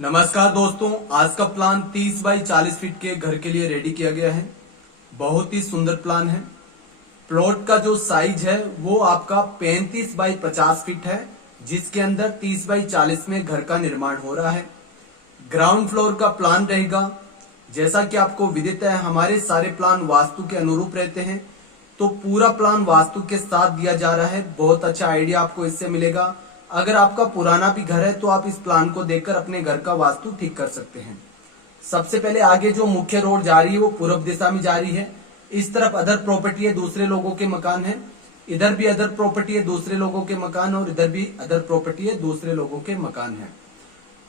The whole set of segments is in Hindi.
नमस्कार दोस्तों, आज का प्लान 30 बाई 40 फीट के घर के लिए रेडी किया गया है। बहुत ही सुंदर प्लान है। प्लॉट का जो साइज है वो आपका 35 बाई 50 फीट है, जिसके अंदर 30 बाई 40 में घर का निर्माण हो रहा है। ग्राउंड फ्लोर का प्लान रहेगा। जैसा कि आपको विदित है, हमारे सारे प्लान वास्तु के अनुरूप रहते हैं, तो पूरा प्लान वास्तु के साथ दिया जा रहा है। बहुत अच्छा आइडिया आपको इससे मिलेगा। अगर आपका पुराना भी घर है तो आप इस प्लान को देखकर अपने घर का वास्तु ठीक कर सकते हैं। सबसे पहले आगे जो मुख्य रोड जा रही है वो पूर्व दिशा में जा रही है। इस तरफ अदर प्रॉपर्टी है, दूसरे लोगों के मकान है। इधर भी अदर प्रॉपर्टी है, दूसरे लोगों के मकान, और इधर भी अदर प्रॉपर्टी है, दूसरे लोगों के मकान है।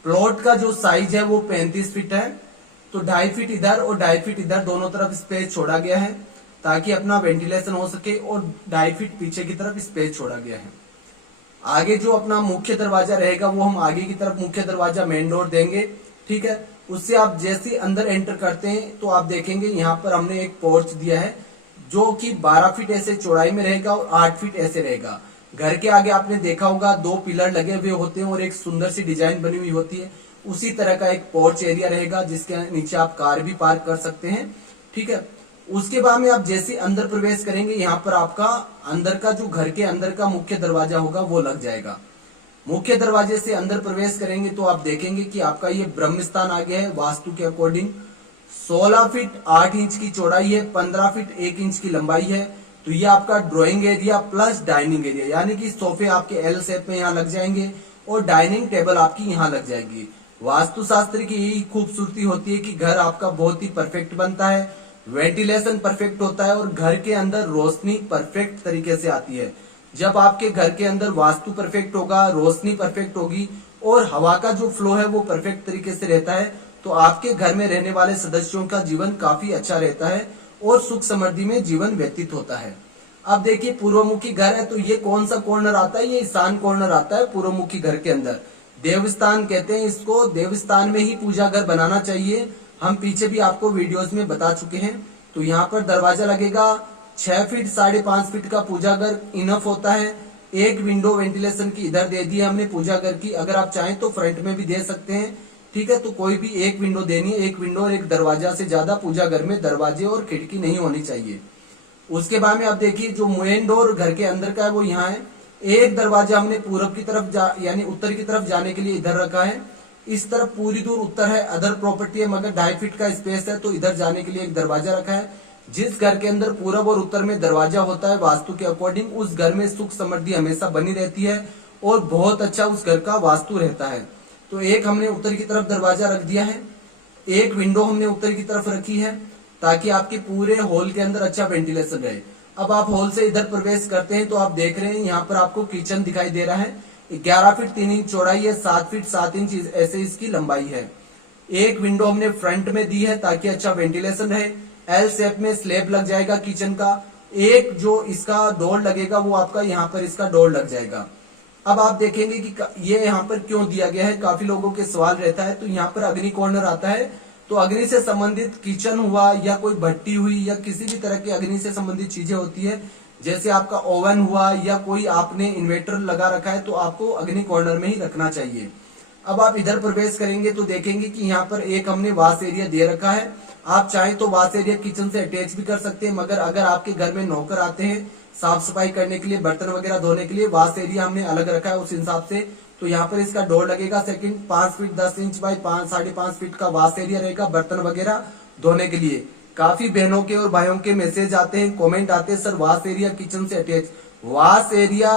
प्लॉट का जो साइज है वो 35 फीट है, तो 2.5 फीट इधर और 2.5 फीट इधर दोनों तरफ स्पेस छोड़ा गया है ताकि अपना वेंटिलेशन हो सके, और 2.5 फीट पीछे की तरफ स्पेस छोड़ा गया है। आगे जो अपना मुख्य दरवाजा रहेगा वो हम आगे की तरफ मुख्य दरवाजा मेन डोर देंगे, ठीक है। उससे आप जैसे अंदर एंटर करते हैं तो आप देखेंगे यहाँ पर हमने एक पोर्च दिया है जो कि 12 फीट ऐसे चौड़ाई में रहेगा और 8 फीट ऐसे रहेगा। घर के आगे आपने देखा होगा 2 पिलर लगे हुए होते हैं और एक सुंदर सी डिजाइन बनी हुई होती है। उसी तरह का एक पोर्च एरिया रहेगा जिसके नीचे आप कार भी पार्क कर सकते हैं, ठीक है। उसके बाद में आप जैसे अंदर प्रवेश करेंगे, यहाँ पर आपका अंदर का जो घर के अंदर का मुख्य दरवाजा होगा वो लग जाएगा। मुख्य दरवाजे से अंदर प्रवेश करेंगे तो आप देखेंगे कि आपका ये ब्रह्म स्थान आ गया है। वास्तु के अकॉर्डिंग 16 फीट 8 इंच की चौड़ाई है, 15 फीट 1 इंच की लंबाई है। तो ये आपका drawing area plus dining area, यानी कि सोफे आपके एल शेप में यहाँ लग जाएंगे और डाइनिंग टेबल आपकी यहाँ लग जाएगी। वास्तुशास्त्र की यही खूबसूरती होती है कि घर आपका बहुत ही परफेक्ट बनता है, वेंटिलेशन परफेक्ट होता है और घर के अंदर रोशनी परफेक्ट तरीके से आती है। जब आपके घर के अंदर वास्तु परफेक्ट होगा, रोशनी परफेक्ट होगी और हवा का जो फ्लो है वो परफेक्ट तरीके से रहता है, तो आपके घर में रहने वाले सदस्यों का जीवन काफी अच्छा रहता है और सुख समृद्धि में जीवन व्यतीत होता है। अब देखिए, पूर्वमुखी घर है तो ये कौन सा कॉर्नर आता है? ये ईशान कॉर्नर आता है पूर्वमुखी घर के अंदर। देवस्थान कहते हैं इसको। देवस्थान में ही पूजा घर बनाना चाहिए। हम पीछे भी आपको वीडियोस में बता चुके हैं। तो यहाँ पर दरवाजा लगेगा 6 फीट 5.5 फीट का पूजा घर इनफ होता है। एक विंडो वेंटिलेशन की इधर दे दी है हमने पूजा घर की। अगर आप चाहें तो फ्रंट में भी दे सकते हैं, ठीक है। तो कोई भी एक विंडो देनी है, एक विंडो और एक दरवाजा से ज्यादा पूजा घर में दरवाजे और खिड़की नहीं होनी चाहिए। उसके बाद में आप देखिए जो मेन डोर घर के अंदर का है वो यहाँ है। एक दरवाजा हमने पूर्व की तरफ यानी उत्तर की तरफ जाने के लिए इधर रखा है। इस तरफ पूरी दूर उत्तर है, अदर प्रॉपर्टी है, मगर 2.5 फीट का स्पेस है तो इधर जाने के लिए एक दरवाजा रखा है। जिस घर के अंदर पूरब और उत्तर में दरवाजा होता है वास्तु के अकॉर्डिंग, उस घर में सुख समृद्धि हमेशा बनी रहती है और बहुत अच्छा उस घर का वास्तु रहता है। तो एक हमने उत्तर की तरफ दरवाजा रख दिया है, एक विंडो हमने उत्तर की तरफ रखी है ताकि आपके पूरे हॉल के अंदर अच्छा वेंटिलेशन रहे। अब आप हॉल से इधर प्रवेश करते हैं तो आप देख रहे हैं यहाँ पर आपको किचन दिखाई दे रहा है। 11 फीट 3 इंच चौड़ाई है, 7 फीट 7 इंच ऐसे इसकी लंबाई है। एक विंडो हमने फ्रंट में दी है ताकि अच्छा वेंटिलेशन रहे। एल शेप में स्लैब लग जाएगा किचन का। एक जो इसका डोर लगेगा वो आपका यहाँ पर इसका डोर लग जाएगा। अब आप देखेंगे कि ये यहाँ पर क्यों दिया गया है, काफी लोगों के सवाल रहता है। तो यहाँ पर अग्नि कॉर्नर आता है, तो अग्नि से संबंधित किचन हुआ या कोई भट्टी हुई या किसी भी तरह की अग्नि से संबंधित चीजें होती है, जैसे आपका ओवन हुआ या कोई आपने इन्वर्टर लगा रखा है, तो आपको अग्नि कॉर्नर में ही रखना चाहिए। अब आप इधर प्रवेश करेंगे तो देखेंगे कि यहाँ पर एक हमने वाश एरिया दे रखा है। आप चाहें तो वाश एरिया किचन से अटैच भी कर सकते हैं, मगर अगर आपके घर में नौकर आते हैं साफ सफाई करने के लिए, बर्तन वगैरह धोने के लिए, वाश एरिया हमने अलग रखा है उस हिसाब से। तो यहाँ पर इसका डोर लगेगा। Second 5 feet 10 inch by 5.5 feet का वाश एरिया रहेगा बर्तन वगैरह धोने के लिए। काफी बहनों के और भाइयों के मैसेज आते हैं, कमेंट आते हैं, सर वाश एरिया किचन से अटैच। वाश एरिया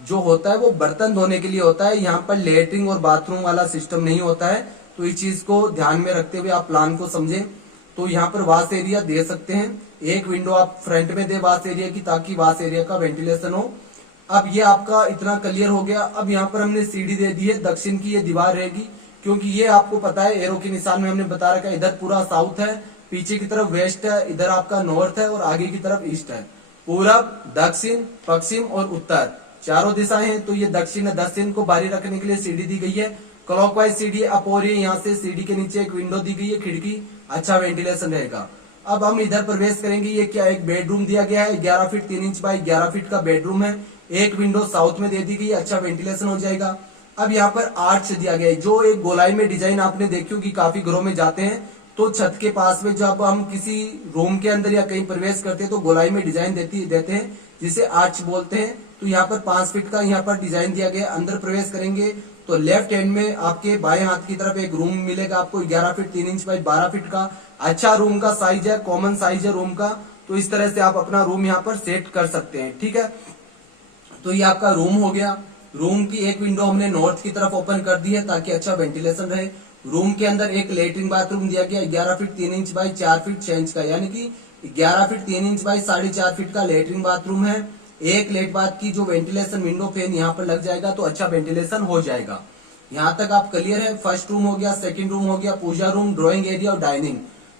जो होता है वो बर्तन धोने के लिए होता है, यहाँ पर लेटरिन और बाथरूम वाला सिस्टम नहीं होता है। तो इस चीज को ध्यान में रखते हुए आप प्लान को समझें। तो यहाँ पर वाश एरिया दे सकते हैं। एक विंडो आप फ्रंट में दे वाश एरिया की ताकि वाश एरिया का वेंटिलेशन हो। अब ये आपका इतना क्लियर हो गया। अब यहाँ पर हमने सीढ़ी दे दी है, दक्षिण की ये दीवार रहेगी, क्योंकि ये आपको पता है एरो के निशान में हमने बता रखा है। इधर पूरा साउथ है, पीछे की तरफ वेस्ट है, इधर आपका नॉर्थ है और आगे की तरफ ईस्ट है। पूरब, दक्षिण, पश्चिम और उत्तर चारों दिशाएं हैं। तो ये दक्षिण दक्षिण को बाहरी रखने के लिए सीढ़ी दी गई है। क्लॉकवाइज सीढ़ी अप हो रही है, यहाँ से सीढ़ी के नीचे एक विंडो दी गई है, खिड़की, अच्छा वेंटिलेशन रहेगा। अब हम इधर प्रवेश करेंगे। ये क्या, एक बेडरूम दिया गया है। 11 फीट 3 इंच बाई 11 फीट का बेडरूम है। एक विंडो साउथ में दे दी गई, अच्छा वेंटिलेशन हो जाएगा। अब यहाँ पर आर्च दिया गया है, जो एक गोलाई में डिजाइन आपने देखी होगी, काफी घरों में जाते हैं तो छत के पास में जब हम किसी रूम के अंदर या कहीं प्रवेश करते हैं तो गोलाई में डिजाइन देते हैं, जिसे आर्च बोलते हैं। तो यहाँ पर 5 फीट का यहाँ पर डिजाइन दिया गया है। अंदर प्रवेश करेंगे तो लेफ्ट हैंड में आपके बाएं हाथ की तरफ एक रूम मिलेगा आपको, 11 फीट 3 इंच बाई 12 फीट का। अच्छा रूम का साइज है, कॉमन साइज है रूम का। तो इस तरह से आप अपना रूम यहाँ पर सेट कर सकते हैं, ठीक है। तो ये आपका रूम हो गया। रूम की एक विंडो हमने नॉर्थ की तरफ ओपन कर दी है ताकि अच्छा वेंटिलेशन रहे। रूम के अंदर एक लेटरिन बाथरूम दिया गया 11 feet 3 inch by 4 feet 6 inch का, यानी कि 11 फीट 3 इंच बाई 4.5 फीट का लेटरिन बाथरूम है। एक लेट बाथ की जो वेंटिलेशन विंडो फैन यहाँ पर लग जाएगा तो अच्छा वेंटिलेशन हो जाएगा। यहाँ तक आप क्लियर है। फर्स्ट रूम हो गया, सेकंड रूम हो गया, पूजा रूम, ड्राइंग एरिया और डाइनिंग,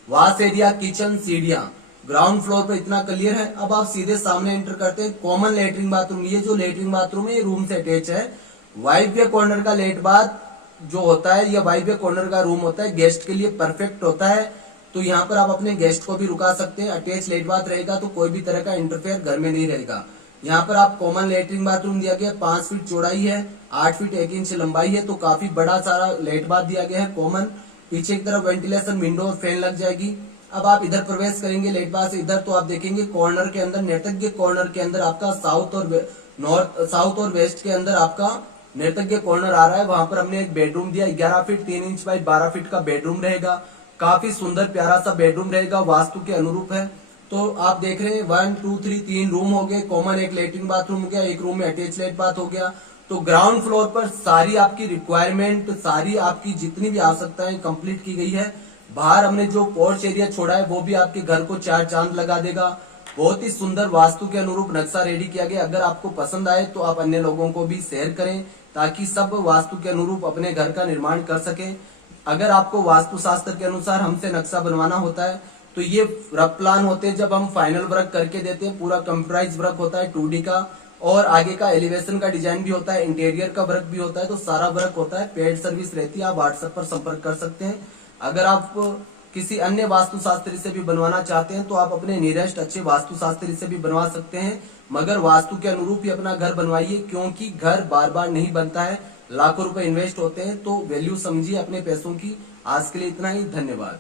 वॉश एरिया, किचन, सीढ़ियां, ग्राउंड फ्लोर पे इतना क्लियर है। अब आप सीधे सामने एंटर करते हैं कॉमन लेटरिन बाथरूम। ये जो लेटरिन बाथरूम है ये रूम से अटैच है। वाइफ के कॉर्नर का लेट बाथ जो होता है, या वाइफ के कॉर्नर का रूम होता है, गेस्ट के लिए परफेक्ट होता है। तो यहाँ पर आप अपने गेस्ट को भी रुका सकते हैं। अटैच लेट बाथ रहेगा तो कोई भी तरह का इंटरफेयर घर में नहीं रहेगा। यहाँ पर आप कॉमन लेटरिन बाथरूम दिया गया, 5 फीट चौड़ाई है, 8 फीट 1 इंच लंबाई है, तो काफी बड़ा सारा लेट बाथ दिया गया है कॉमन। पीछे की तरफ वेंटिलेशन विंडो और फैन लग जाएगी। अब आप इधर प्रवेश करेंगे लेट बाथ से इधर, तो आप देखेंगे कॉर्नर के अंदर, नर्तज्ञ कॉर्नर के अंदर आपका साउथ और वेस्ट के अंदर आपका नर्तज्ञ कॉर्नर आ रहा है। वहां पर हमने एक बेडरूम दिया, 11 फीट 3 इंच बाई 12 फीट का बेडरूम रहेगा। काफी सुंदर प्यारा सा बेडरूम रहेगा, वास्तु के अनुरूप है। तो आप देख रहे हैं 1 2 3 3 रूम हो गए, कॉमन एक लेटरिन बाथरूम हो गया, एक रूम में अटैच लेट बाथ हो गया। तो ग्राउंड फ्लोर पर सारी आपकी रिक्वायरमेंट, सारी आपकी जितनी भी आवश्यकताएं कंप्लीट की गई है। बाहर हमने जो पोर्च एरिया छोड़ा है वो भी आपके घर को 4 चांद लगा देगा। बहुत ही सुंदर वास्तु के अनुरूप नक्शा रेडी किया गया। अगर आपको पसंद आए तो आप अन्य लोगों को भी शेयर करें ताकि सब वास्तु के अनुरूप अपने घर का निर्माण कर सके। अगर आपको वास्तु शास्त्र के अनुसार हमसे नक्शा बनवाना होता है तो ये रफ प्लान होते हैं, जब हम फाइनल वर्क करके देते हैं पूरा कंप्यूटराइज वर्क होता है 2D का, और आगे का एलिवेशन का डिजाइन भी होता है, इंटीरियर का वर्क भी होता है, तो सारा वर्क होता है। पेड सर्विस रहती है, आप व्हाट्सएप पर संपर्क कर सकते हैं। अगर आप किसी अन्य वास्तुशास्त्री से भी बनवाना चाहते हैं तो आप अपने नियरेस्ट अच्छे वास्तुशास्त्री से भी बनवा सकते हैं, मगर वास्तु के अनुरूप ही अपना घर बनवाइए, क्योंकि घर बार बार नहीं बनता है, लाखों रुपए इन्वेस्ट होते हैं। तो वैल्यू समझिए अपने पैसों की। आज के लिए इतना ही, धन्यवाद।